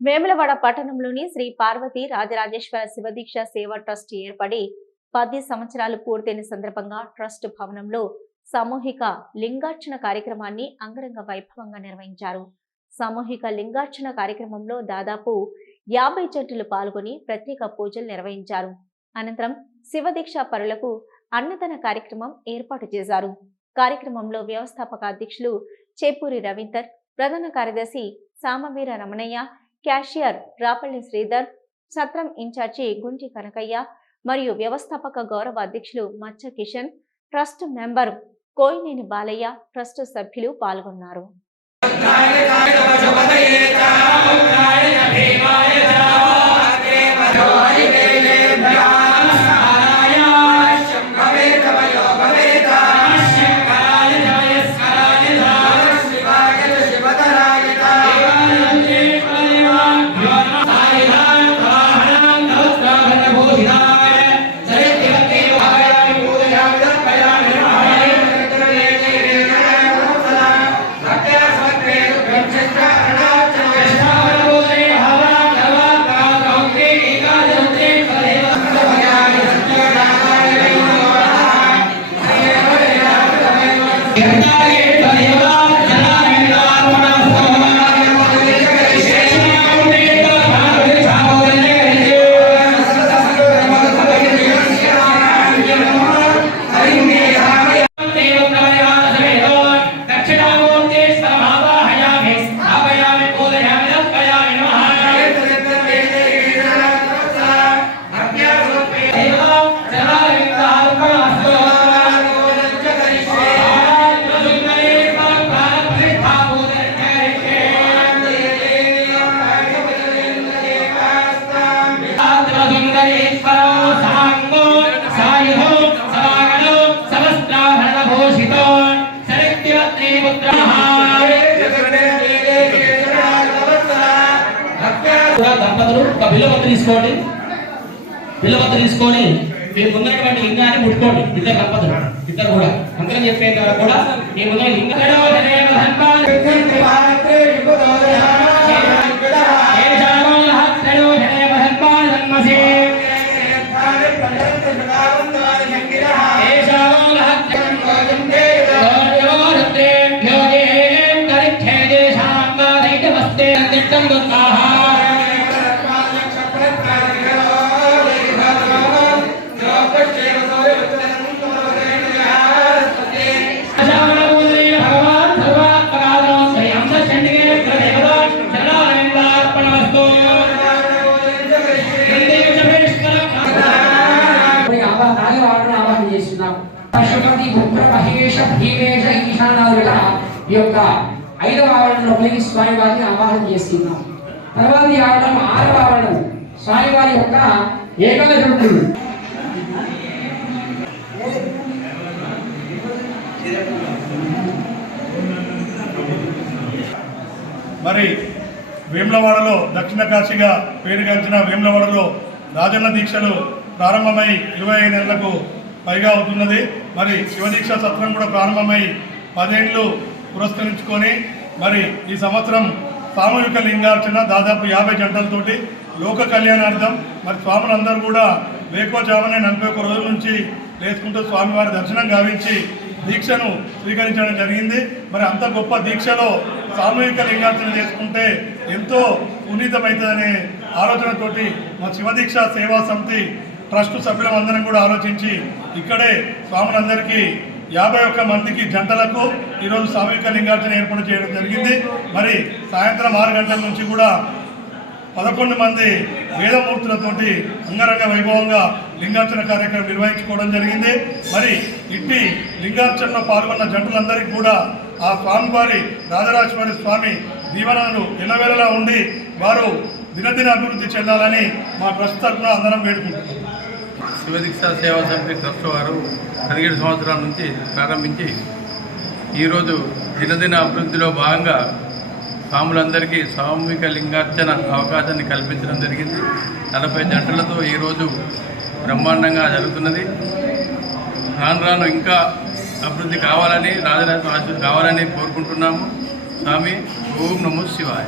వేములవాడ పట్టణంలోని శ్రీ పార్వతి రాజరాజేశ్వర శివదీక్ష సేవా ట్రస్ట్ ఏర్పడి పది సంవత్సరాలు పూర్తయిన సందర్భంగా ట్రస్ట్ భవనంలో సామూహిక లింగార్చన కార్యక్రమాన్ని అంగరంగ వైభవంగా నిర్వహించారు. సామూహిక లింగార్చన కార్యక్రమంలో దాదాపు యాభై జంటలు పాల్గొని ప్రత్యేక పూజలు నిర్వహించారు. అనంతరం శివదీక్ష పరులకు అన్నదాన కార్యక్రమం ఏర్పాటు చేశారు. కార్యక్రమంలో వ్యవస్థాపక అధ్యక్షులు చేపూరి రవీందర్ ప్రధాన కార్యదర్శి సామవీర రమణయ్య క్యాషియర్ రాపల్లి శ్రీధర్ సత్రం ఇన్ఛార్జి గుంటి కనకయ్య మరియు వ్యవస్థాపక గౌరవ అధ్యక్షులు Maccha Kishan trust member Koyineni Balaiah trust సభ్యులు పాల్గొన్నారు கர்த்தாவே தலைவரா దంపతులు ఒక బిల్లవత్త తీసుకోండి. బిల్లవత్త తీసుకొని మీ ముందరటువంటి లింగాన్ని ముట్టుకోండి. ఇద్దరు దంపతులు ఇద్దరు కూడా. మంత్రం చెప్పే కూడా మీ ముందర లింగ ఆవాహన చేస్తున్నాం పశుపతి ఉగ్ర మహేష భీమేష ఈశానాలుగా ఈ యొక్క ఐదవ ఆవరణలో కలిగి స్వామివారిని ఆవాహన చేస్తున్నాం. తర్వాత ఈ ఆవరణం ఆరవ ఆవరణం. స్వామివారి యొక్క ఏకలజుడు మరి వేములవాడలో దక్షిణ కాశీగా పేరుగాంచిన వేములవాడలో రాజన్న దీక్షలు ప్రారంభమై ఇరవై ఐదు నెలలకు పైగా అవుతున్నది. మరి శివదీక్ష సత్రం కూడా ప్రారంభమై పదేళ్ళు పురస్కరించుకొని మరి ఈ సంవత్సరం సామూహిక లింగార్చన దాదాపు యాభై జంటలతోటి లోక కళ్యాణార్థం. మరి స్వాములందరూ కూడా వేకోజామునే నలభై ఒక్క రోజుల నుంచి లేచుకుంటూ స్వామివారి దర్శనం గావించి దీక్షను స్వీకరించడం జరిగింది. మరి అంత గొప్ప దీక్షలో సామూహిక లింగార్చన చేసుకుంటే ఎంతో పునీతమవుతుందనే ఆలోచనతోటి మా శివదీక్ష సేవా సమితి ట్రస్ట్ సభ్యులందరం కూడా ఆలోచించి ఇక్కడే స్వాములందరికీ యాభై ఒక్క మందికి జంటలకు ఈరోజు సామూహిక లింగార్చన ఏర్పాటు చేయడం జరిగింది. మరి సాయంత్రం ఆరు గంటల నుంచి కూడా పదకొండు మంది వేదమూర్తులతోటి అంగరంగ వైభవంగా లింగార్చన కార్యక్రమం నిర్వహించుకోవడం జరిగింది. మరి ఇట్టి లింగార్చనలో పాల్గొన్న జంటలందరికీ కూడా ఆ స్వామివారి రాజరాజేశ్వరి స్వామి దీవెనలు ఎల్లవేళలా ఉండి వారు దినదిన అభివృద్ధి చెందాలని మా ట్రస్ట్ తరఫున అందరం వేడుకుంటున్నాం. శివదీక్ష సేవా సమితి ట్రస్ట్ వారు పదిహేడు సంవత్సరాల నుంచి ప్రారంభించి ఈరోజు దినదిన అభివృద్ధిలో భాగంగా స్వాములందరికీ సామూహిక లింగార్చన అవకాశాన్ని కల్పించడం జరిగింది. నలభై జంటలతో ఈరోజు బ్రహ్మాండంగా జరుగుతున్నది. రాను రాను ఇంకా అభివృద్ధి కావాలని రాజరాజ ఆశీస్సులు కావాలని కోరుకుంటున్నాము. స్వామి ఓం నమో శివాయ.